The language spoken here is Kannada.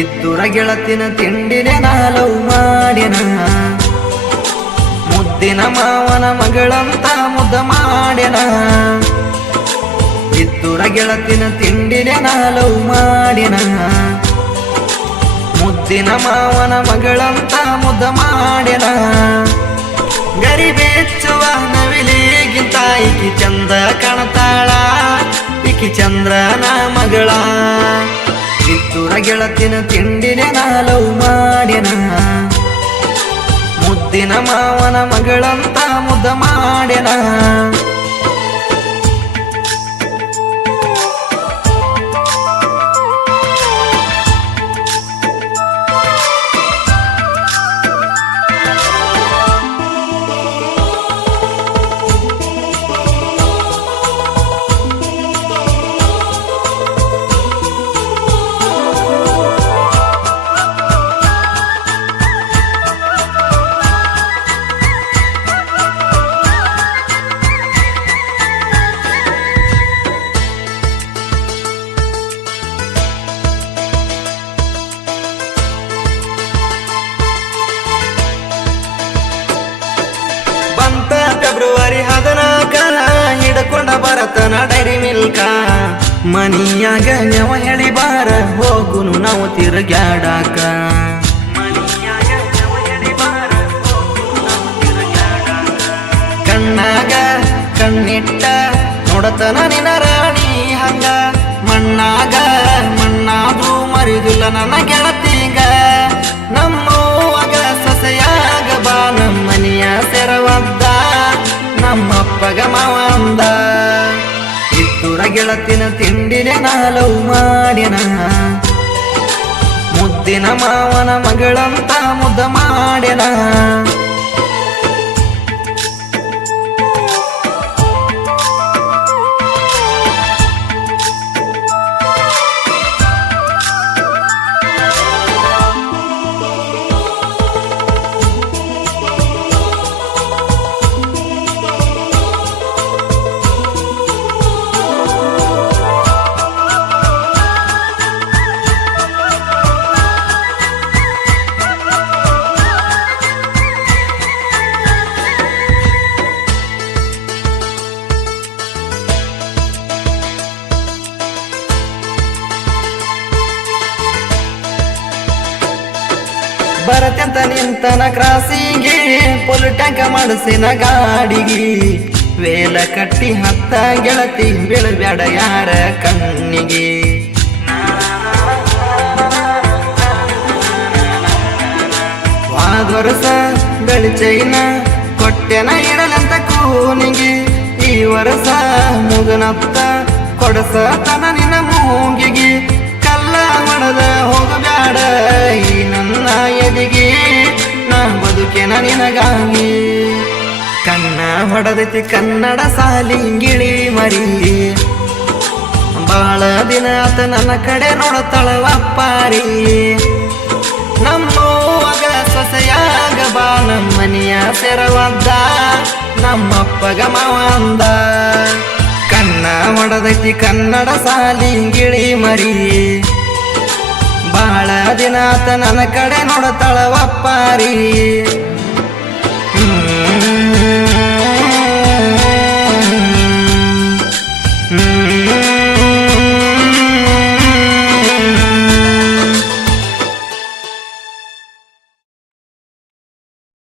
ಇದ್ದುರ ಗೆಳತಿನ ತಿಂಡಿನೆ ನಾಲವು ಮಾಡಿನ ಮುದ್ದಿನ ಮಾವನ ಮಗಳಂತ ಮುದ್ದ ಮಾಡ್ಯನ ಇದ್ದುರ ಗೆಳತಿನ ತಿಂಡಿನೆ ನಾಲವು ಮಾಡಿನ ಮುದ್ದಿನ ಮಾವನ ಮಗಳಂತ ಮುದ್ದ ಮಾಡ್ಯನ ಗರಿಬೆಚ್ಚುವ ನವಿಲಿಗಿಂತ ಈಕಿ ಚಂದ ಕಾಣತಾಳ ಈಕಿ ಚಂದ್ರನ ಮಗಳ ಇದ್ದುರ ಗೆಳತಿನ ತಿಂಡಿನೆ ನಾಲವು ಮಾಡ್ಯನ ಮುದ್ದಿನ ಮಾವನ ಮಗಳಂತ ಮುದ್ದ ಮಾಡ್ಯನ ಫೆಬ್ರವರಿ 14 ಹಿಡ್ಕೊಂಡ ಬರತನ ಡೈರಿ ಮಿಲ್ಕ ಮನಿಯಾಗ ನೆವ ಹೇಳಿ ಬಾರ ಹೋಗುನು ನಾವು ತಿರುಗಾಡಾಕ ಕಣ್ಣಾಗ ಕಣ್ಣಿಟ್ಟ ನೋಡತನ ನಿನ ರಾಣಿ ಹಂಗ ಮಣ್ಣಾಗ ಮಣ್ಣಾದು ಮರಿದಿಲ್ಲ ನನ್ನ ಗೆಳತಿಗ ನಮ್ಮವ್ವಗ ಸೊಸೆಯಾಗ ಬಾ ನಮ್ಮನಿಯ ಸೆರವದ್ದ ನಮ್ಮಪ್ಪಗ ಮಾವಂದ ಇದ್ದುರ ಗೆಳತಿನ ತಿಂಡಿನೆ ನಾಲವು ಮಾಡ್ಯನ ಮುದ್ದಿನ ಮಾವನ ಮಗಳಂತ ಮುದ್ದ ಮಾಡ್ಯನ ಬರತ್ಯಂತ ನಿಂತನ ಕ್ರಾಸಿಗೆ ಪುಲ್ ಟ್ಯಾಂಕ ಮಾಡಿಸಿನ ಗಾಡಿಗೆ ವೇಲ ಕಟ್ಟಿ ಹತ್ತ ಗೆಳತಿ ಬೀಳಬ್ಯಾಡ ಯಾರ ಕಣ್ಣಿಗೆ ವಾದವರ್ಸ ಗಳಿಚೈನ ಕೊಟ್ಟೆನ ಇಡಲಂತ ಕೂನಿಗೆ ಈ ವರ್ಷ ಮುಗನತ್ತ ಕೊಡಸ ತನ ನಿನ್ನ ಮೂಗಿಗೆ ಕಲ್ಲ ಮಾಡದ ಹೋಗಬ್ಯಾಡ ಈ ನನ್ನ ಎದಿಗೆ ನಾ ಬದುಕೆನ ನಿನಗಾಗಿ ಕಣ್ಣ ಹೊಡದೈತಿ ಕನ್ನಡ ಸಾಲಿ ಗಿಳಿ ಮರಿ ಬಾಳ ದಿನ ಆತ ನನ್ನ ಕಡೆ ನೋಡತಳವಪ್ಪಾರಿ ನಮ್ಮವ್ವಗ ಸೊಸೆಯಾಗ ಬಾ ನಮ್ಮನಿಯ ಸೆರವದ್ದ ನಮ್ಮಪ್ಪಗ ಮಾವಂದ ಕಣ್ಣ ಹೊಡದೈತಿ ಕನ್ನಡ ಸಾಲಿ ಗಿಳಿ ಮರಿ ಬಾಳ ದಿನ ಆತ ನನ್ನ ಕಡೆ ನೋಡತಳವಪ್ಪಾರಿ ಹ್ಮ್